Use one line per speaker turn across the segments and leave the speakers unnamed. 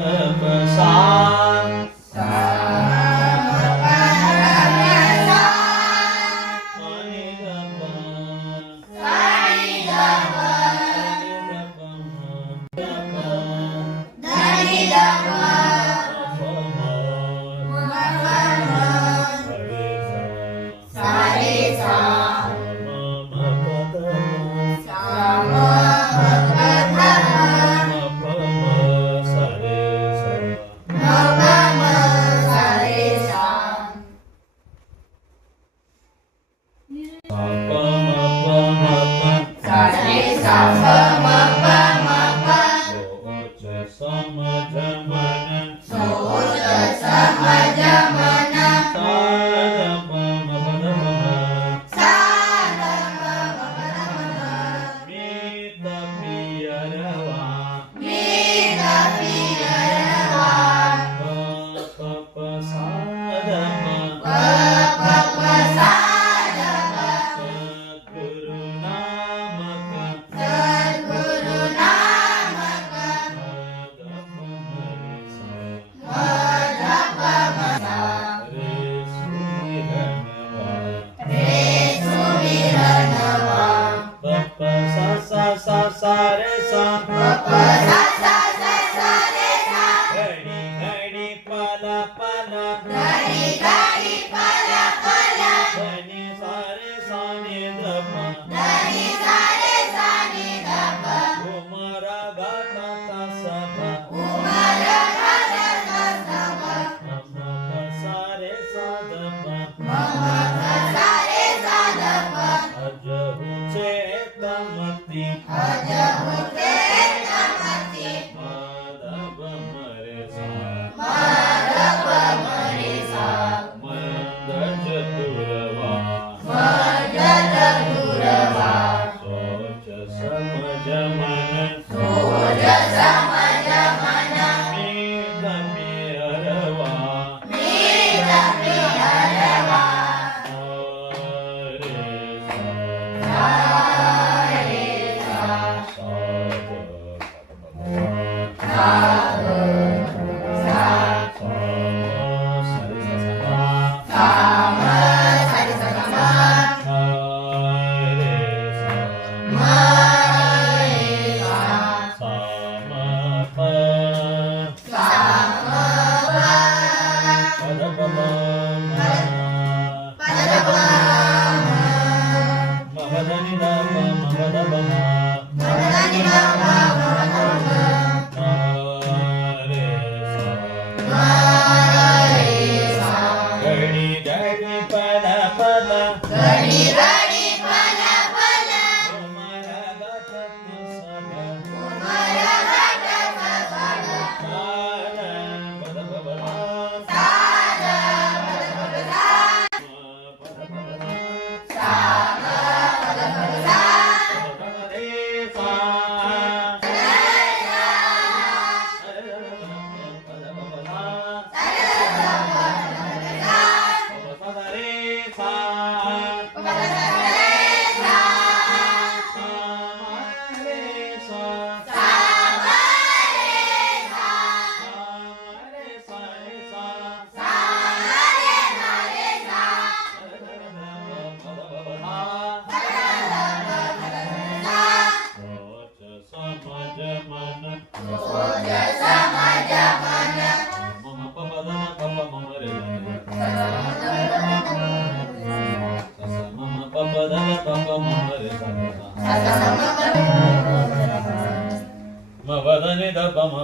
Ở bờ.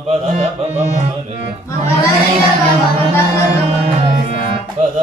పద ద పమ మమ రే పద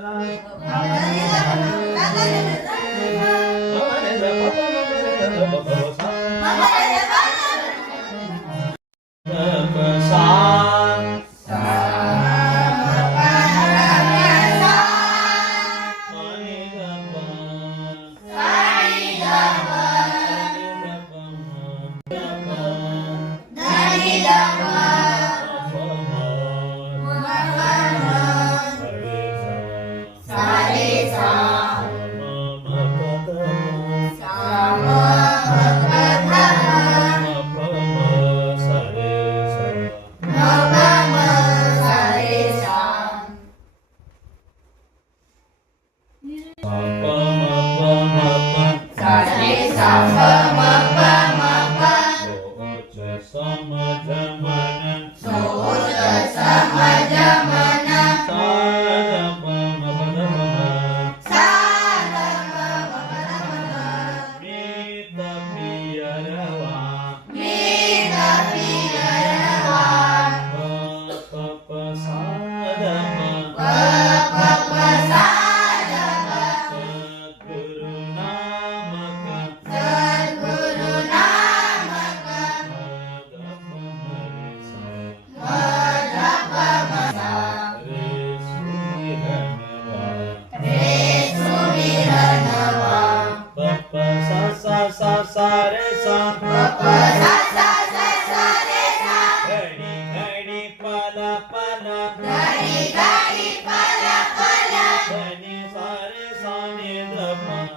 流
れ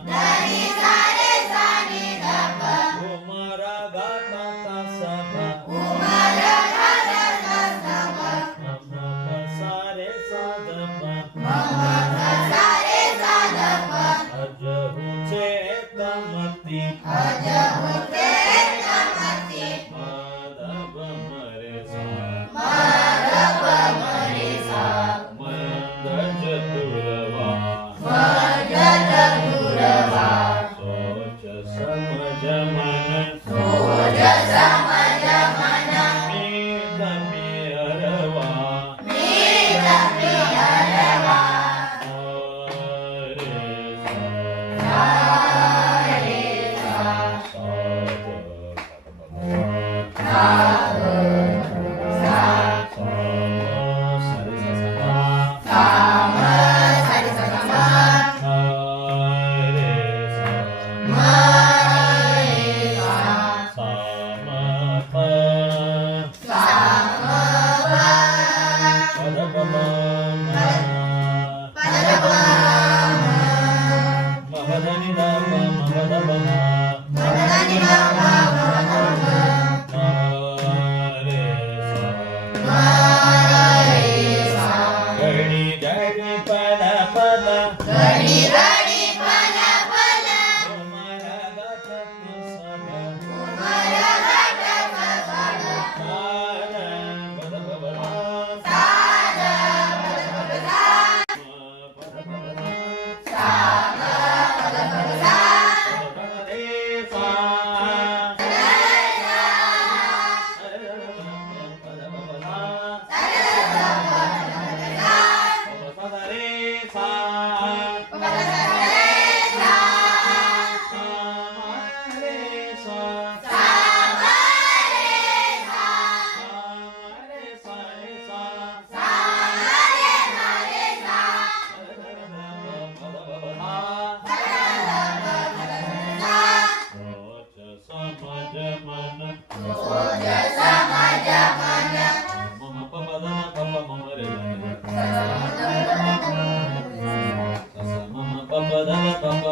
Thy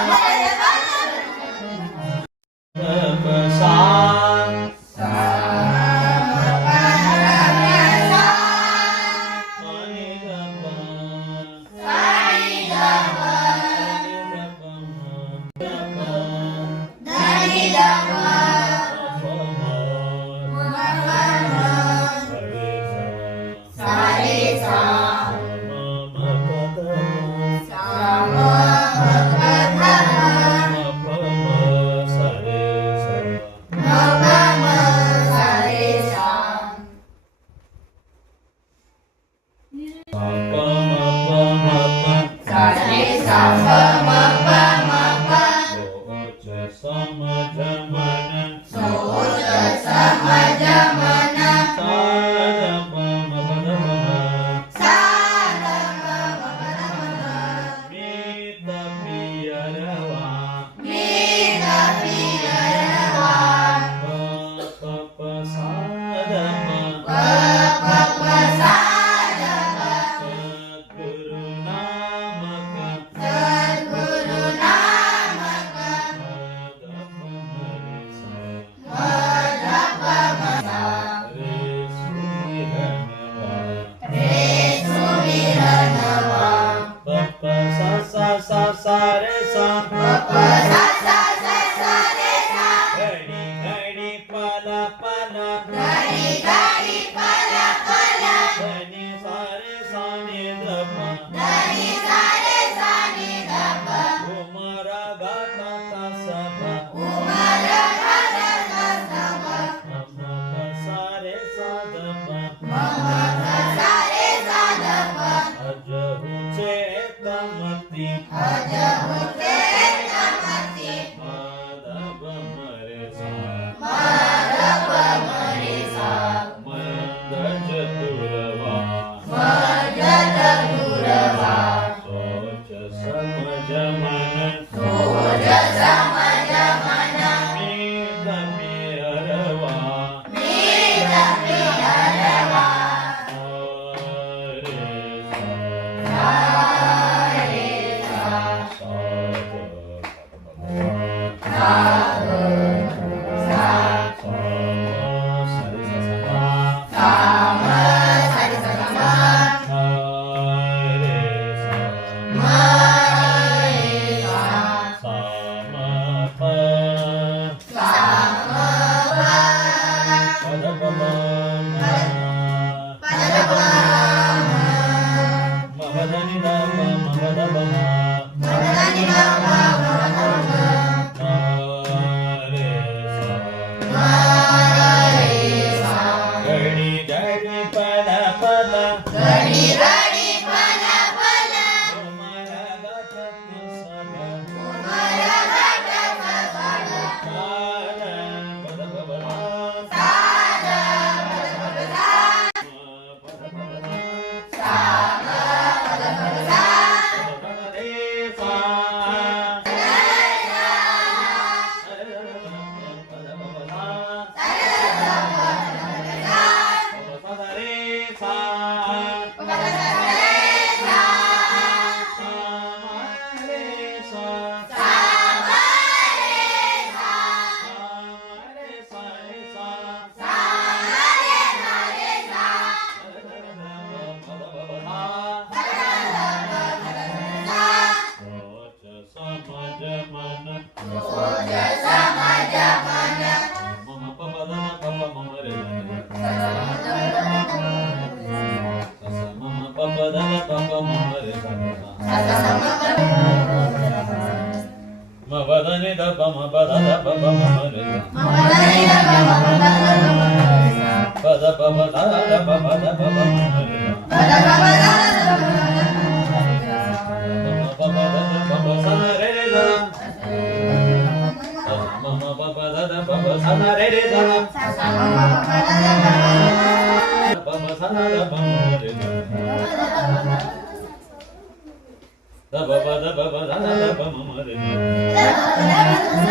Amen.
da ba ba da ba ba da da ba ma ma
da